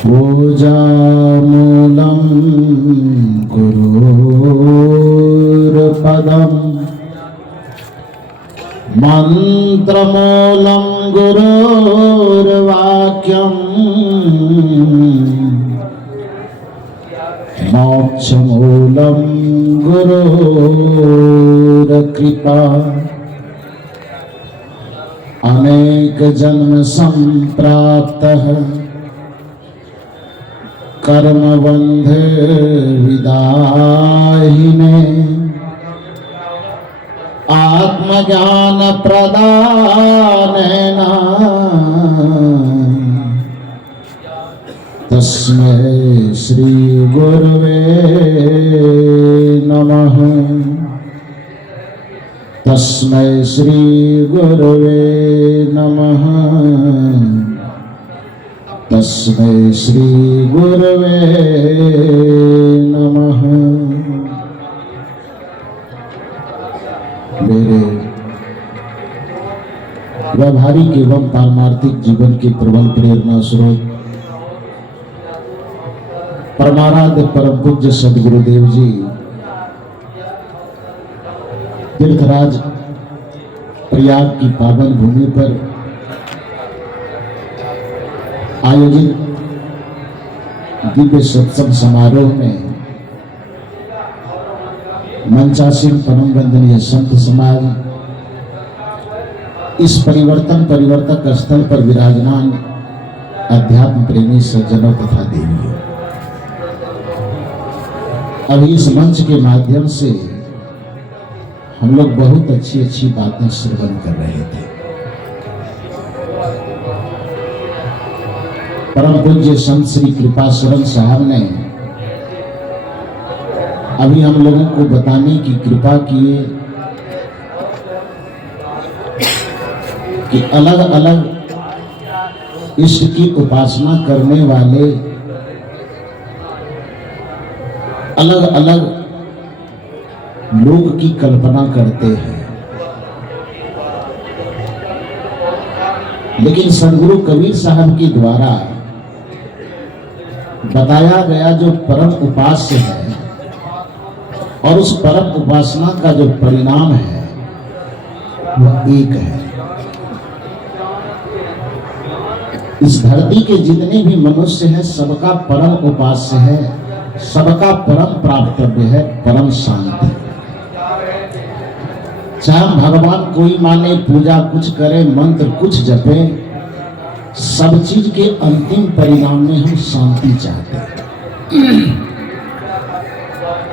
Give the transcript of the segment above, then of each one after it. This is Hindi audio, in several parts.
पूजामूलं गुरुर्पदम् मन्त्रमूलं गुरुर्वाक्यम् मोक्षमूलं गुरुर्कृपा अनेक जन्म संप्राप्तः कर्मबंध विदाहिने आत्मज्ञान प्रदानेन तस्मै श्री गुरुवे नमः। तस्मै श्री गुरुवे नमः। तस्मै श्री गुरुवे नमः। मेरे व्यावहारिक एवं पारमार्थिक जीवन के प्रबल प्रेरणा स्रोत परमाराध्य परम पूज्य सदगुरुदेव जी तीर्थराज प्रयाग की पावन भूमि पर आयोजित दिव्य सत्संग समारोह में मंचासीन परम वंदनीय संत समाज, इस परिवर्तक स्थल पर विराजमान अध्यात्म प्रेमी सज्जनों तथा देवियों, अभी इस मंच के माध्यम से हम लोग बहुत अच्छी बातें श्रवण कर रहे थे। परम पूज्य संत श्री कृपाशरण साहब ने अभी हम लोगों को बताने की कृपा किए कि अलग अलग इष्ट की उपासना करने वाले अलग अलग लोक की कल्पना करते हैं, लेकिन सदगुरु कबीर साहब के द्वारा बताया गया जो परम उपास्य है और उस परम उपासना का जो परिणाम है वह एक है। इस धरती के जितने भी मनुष्य हैं सबका परम उपास्य है, सबका परम प्राप्तव्य है परम शांति। चाहे भगवान कोई माने, पूजा कुछ करे, मंत्र कुछ जपे, सब चीज के अंतिम परिणाम में हम शांति चाहते हैं।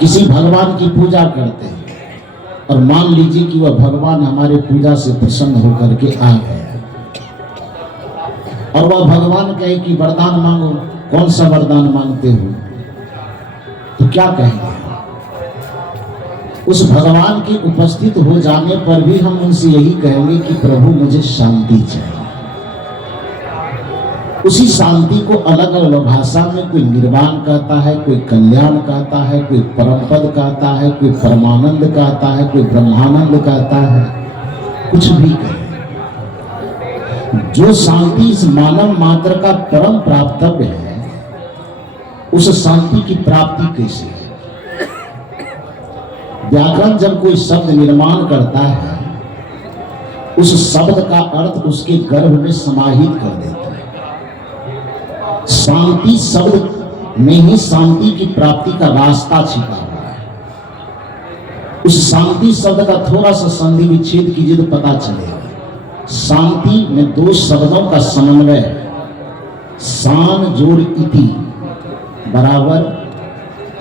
किसी भगवान की पूजा करते हैं और मान लीजिए कि वह भगवान हमारे पूजा से प्रसन्न होकर के आ गए और वह भगवान कहे कि वरदान मांगो, कौन सा वरदान मांगते हो, तो क्या कहेंगे? उस भगवान के उपस्थित हो जाने पर भी हम उनसे यही कहेंगे कि प्रभु मुझे शांति चाहिए। उसी शांति को अलग अलग भाषा में कोई निर्वाण कहता है, कोई कल्याण कहता है, कोई परमपद कहता है, कोई परमानंद कहता है, कोई ब्रह्मानंद कहता है, कुछ भी कहे। जो शांति इस मानव मात्र का परम प्राप्तव्य है, उस शांति की प्राप्ति कैसे है? व्याकरण जब कोई शब्द निर्माण करता है, उस शब्द का अर्थ उसके गर्भ में समाहित कर देता है। शांति शब्द में ही शांति की प्राप्ति का रास्ता छिपा हुआ है। उस शांति शब्द का थोड़ा सा संधि विच्छेद कीजिए तो पता चलेगा। शांति में दो शब्दों का समन्वय, शान जोड़ इति बराबर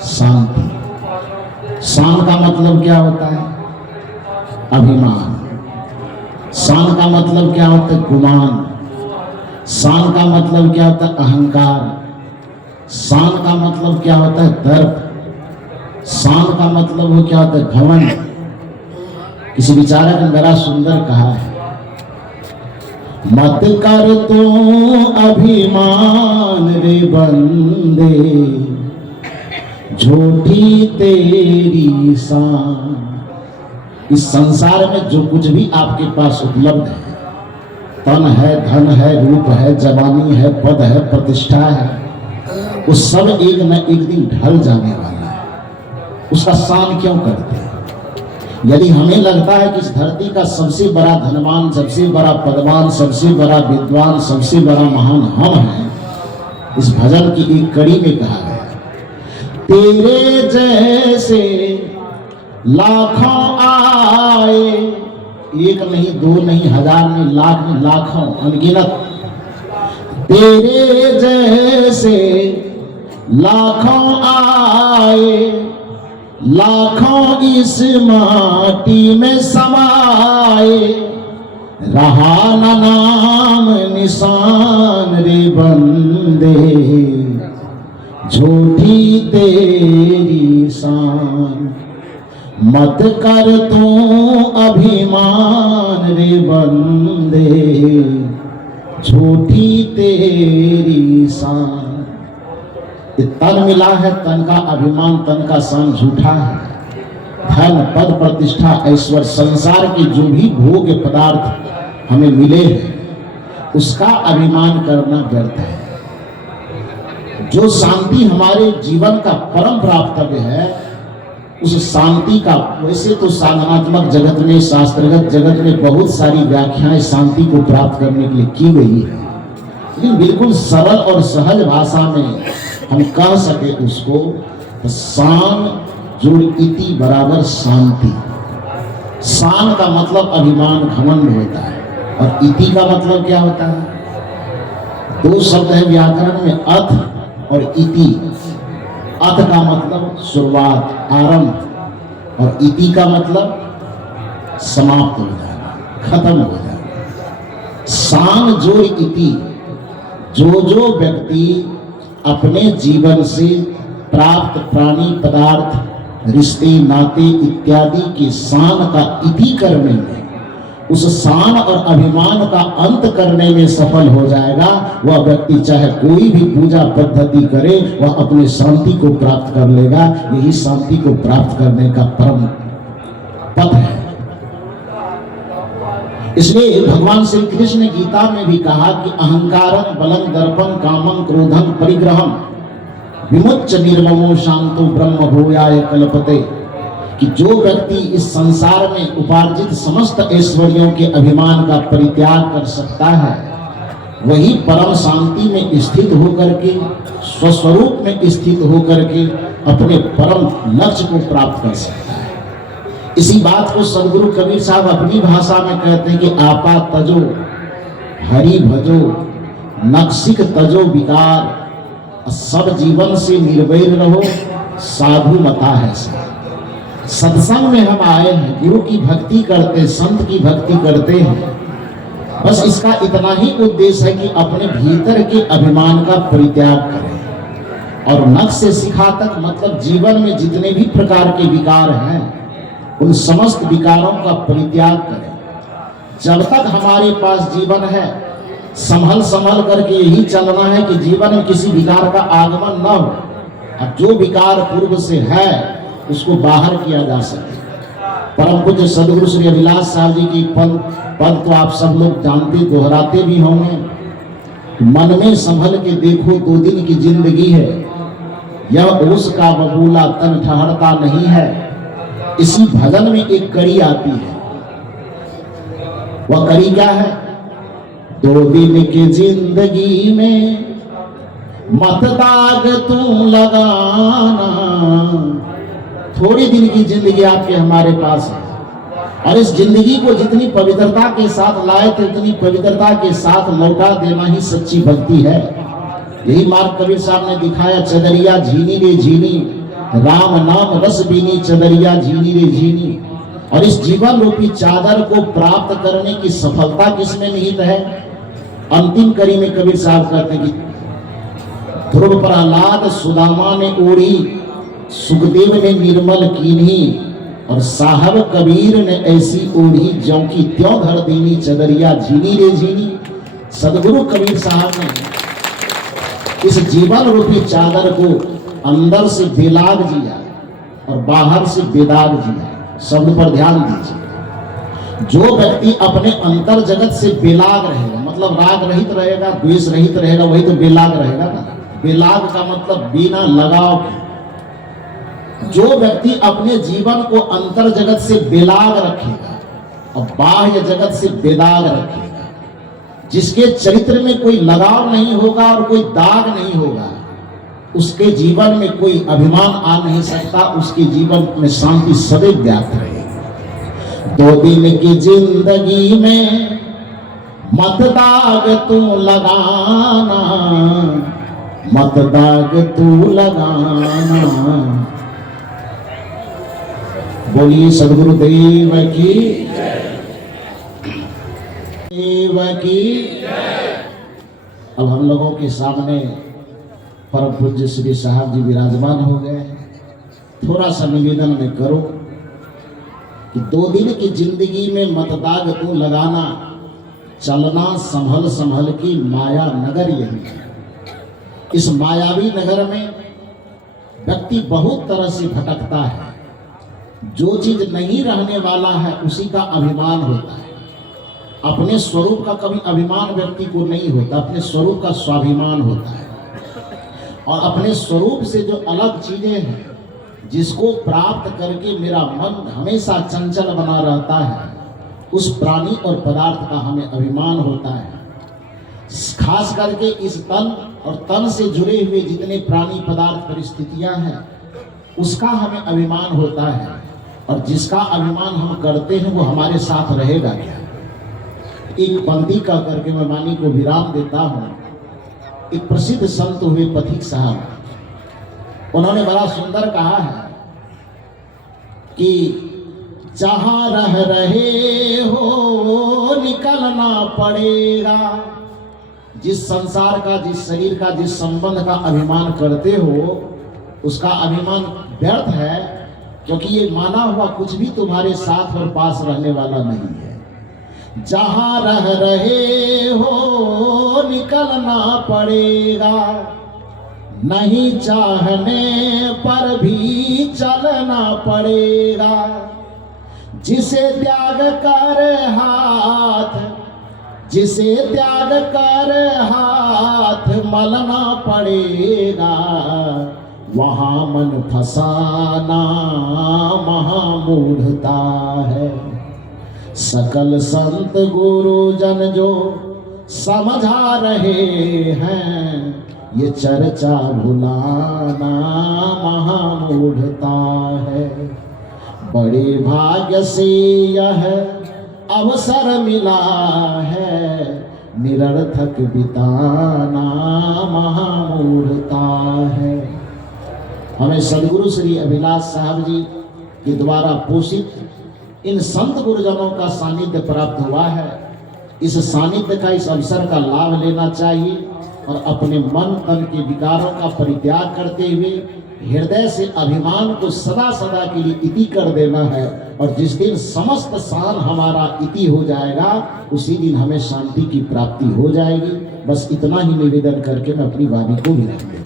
शांति। शान का मतलब क्या होता है? अभिमान। शान का मतलब क्या होता है? गुमान। शान का मतलब क्या होता है? अहंकार। शान का मतलब क्या होता है? दर्प। शान का मतलब वो क्या होता है? घमंड। किसी विचारक ने बड़ा सुंदर कहा है, मत कर तो अभिमान रे बंदे, झूठी तेरी शान। इस संसार में जो कुछ भी आपके पास उपलब्ध है तन है, धन है, रूप है, जवानी है, पद है, प्रतिष्ठा है, वो सब एक न एक दिन ढल जाने वाला है। उसका शान क्यों करते हैं? यदि हमें लगता है कि इस धरती का सबसे बड़ा धनवान, सबसे बड़ा पदवान, सबसे बड़ा विद्वान, सबसे बड़ा महान हम हैं, इस भजन की एक कड़ी में कहा गया, तेरे जैसे लाखों आए, एक नहीं, दो नहीं, हजार नहीं, लाख नहीं, लाखों अनगिनत, तेरे जैसे लाखों आए, लाखों इस माटी में समाए, रहा न नाम निशान रे बंदे, झूठी तेरी शान, मत कर तू अभिमान रे बंदे, झूठी तेरी शान। तन मिला है, तन का अभिमान, तन का शान झूठा है। धन, पद, प्रतिष्ठा, ऐश्वर्य, संसार के जो भी भोग पदार्थ हमें मिले हैं, उसका अभिमान करना व्यर्थ है। जो शांति हमारे जीवन का परम प्राप्तव्य है, उस शांति का, वैसे तो साधनात्मक जगत में, शास्त्रगत जगत में बहुत सारी व्याख्याएं शांति को प्राप्त करने के लिए की गई है, लेकिन बिल्कुल सरल और सहज भाषा में हम कह सके उसको, तो शान जोड़ इति बराबर शांति। शान का मतलब अभिमान, घमंड होता है, और इति का मतलब क्या होता है? दो शब्द है व्याकरण में, अथ और इति। अथ का मतलब शुरुआत, आरंभ, और इति का मतलब समाप्त हो जाना, खत्म हो जाना। शान जोड़ इति, जो व्यक्ति अपने जीवन से प्राप्त प्राणी, पदार्थ, रिश्ते, नाते इत्यादि के शान का इति करने में, उस शान और अभिमान का अंत करने में सफल हो जाएगा, वह व्यक्ति चाहे कोई भी पूजा पद्धति करे, वह अपने शांति को प्राप्त कर लेगा। यही शांति को प्राप्त करने का परम पथ है। इसलिए भगवान श्री कृष्ण ने गीता में भी कहा कि अहंकारं बलं दर्पं कामं क्रोधं परिग्रहं विमुच्य निर्ममो शांतो ब्रह्म भूयाय कल्पते, कि जो व्यक्ति इस संसार में उपार्जित समस्त ऐश्वर्यों के अभिमान का परित्याग कर सकता है, वही परम शांति में स्थित होकर के, स्वस्वरूप में स्थित होकर के अपने परम लक्ष्य को प्राप्त कर सकता है। इसी बात को सदगुरु कबीर साहब अपनी भाषा में कहते हैं कि आपा तजो हरि भजो, नक्सिक तजो विकार, सब जीवन से निर्वैर रहो, साधु मता है सब। सत्संग में हम आए हैं, गुरु की भक्ति करते, संत की भक्ति करते हैं, बस इसका इतना ही उद्देश्य है कि अपने भीतर के अभिमान का परित्याग करें। और नख से शिखा तक मतलब जीवन में जितने भी प्रकार के विकार हैं, उन समस्त विकारों का परित्याग करें। जब तक हमारे पास जीवन है, संभल करके यही चलना है कि जीवन में किसी विकार का आगमन न हो, और जो विकार पूर्व से है उसको बाहर किया जा सके। परम पूज्य सदगुरु श्री अभिलाष साहब जी की पद तो आप सब लोग जानते, दोहराते भी होंगे। मन में संभल के देखो, 2 दिन की जिंदगी है, यह ओस का बबूला तन ठहरता नहीं है। इसी भजन में एक कड़ी आती है, वह कड़ी क्या है? 2 दिन की जिंदगी में मत दाग तू लगाना। थोड़ी दिन की जिंदगी आपके हमारे पास है, और इस जिंदगी को जितनी पवित्रता के साथ लाए थे, उतनी पवित्रता के साथ लौटा देना ही सच्ची भक्ति है। यही मार्ग कबीर साहब ने दिखाया, चदरिया झीनी रे झीनी, राम नाम रस बीनी, चदरिया झीनी रे झीनी। और इस जीवन रूपी चादर को प्राप्त करने की सफलता किसमें निहित है? अंतिम कड़ी में कबीर साहब कहते हैं कि ध्रुव प्रहलाद सुदामा ने ओढ़ी, सुखदेव ने निर्मल कीन्ही, और साहब कबीर ने ऐसी ओढ़ी, ज्यों की त्यों धर देनी, चदरिया झीनी रे झीनी। सदगुरु कबीर साहब ने इस जीवन रूपी चादर को अंदर से बेलाग जिया और बाहर से बेदाग जिया। शब्द पर ध्यान दीजिए। जो व्यक्ति अपने अंतर जगत से बेलाग रहेगा, मतलब राग रहित रहेगा, द्वेष रहित रहेगा, वही तो बेलाग रहेगा ना। बेलाग का मतलब बिना लगाव के। जो व्यक्ति अपने जीवन को अंतर जगत से बेलाग रखेगा और बाह्य जगत से बेदाग रखेगा, जिसके चरित्र में कोई लगाव नहीं होगा और कोई दाग नहीं होगा, उसके जीवन में कोई अभिमान आ नहीं सकता, उसके जीवन में शांति सदैव ज्ञात रहेगी। 2 दिन की जिंदगी में मत दाग तू लगाना, मत दाग तू लगाना। बोलिए सद्गुरुदेव की देव की। अब हम लोगों के सामने परम पूज्य श्री साहब जी विराजमान हो गए। थोड़ा सा निवेदन में करो कि 2 दिन की जिंदगी में मत दाग तू लगाना, चलना संभल संभल की माया नगर यही है। इस मायावी नगर में व्यक्ति बहुत तरह से भटकता है। जो चीज नहीं रहने वाला है उसी का अभिमान होता है। अपने स्वरूप का कभी अभिमान व्यक्ति को नहीं होता, अपने स्वरूप का स्वाभिमान होता है। और अपने स्वरूप से जो अलग चीजें हैं, जिसको प्राप्त करके मेरा मन हमेशा चंचल बना रहता है, उस प्राणी और पदार्थ का हमें अभिमान होता है। खास करके इस तन और तन से जुड़े हुए जितने प्राणी पदार्थ परिस्थितियां हैं, उसका हमें अभिमान होता है। और जिसका अभिमान हम करते हैं वो हमारे साथ रहेगा क्या। एक पंक्ति कह करके मैं वाणी को विराम देता हूं। एक प्रसिद्ध संत हुए पथिक साहब, उन्होंने बड़ा सुंदर कहा है कि जहां रह रहे हो निकलना पड़ेगा। जिस संसार का, जिस शरीर का, जिस संबंध का अभिमान करते हो, उसका अभिमान व्यर्थ है, क्योंकि ये माना हुआ कुछ भी तुम्हारे साथ और पास रहने वाला नहीं है। जहां रह रहे हो निकलना पड़ेगा, नहीं चाहने पर भी चलना पड़ेगा। जिसे त्याग कर हाथ, जिसे त्याग कर हाथ मलना पड़ेगा, वहां मन फसाना महामूढ़ता है। सकल संत गुरुजन जो समझा रहे हैं, ये चर्चा भुलाना महामूढ़ता है। बड़े भाग्य से यह अवसर मिला है, निरर्थक बिताना महामूढ़ता है। हमें सदगुरु श्री अभिलाष साहब जी के द्वारा पोषित इन संत गुरुजनों का सानिध्य प्राप्त हुआ है। इस सानिध्य का, इस अवसर का लाभ लेना चाहिए और अपने मन तन के विकारों का परित्याग करते हुए हृदय से अभिमान को सदा सदा के लिए इति कर देना है। और जिस दिन समस्त शान हमारा इति हो जाएगा, उसी दिन हमें शांति की प्राप्ति हो जाएगी। बस इतना ही निवेदन करके मैं अपनी वाणी को विराम दूं।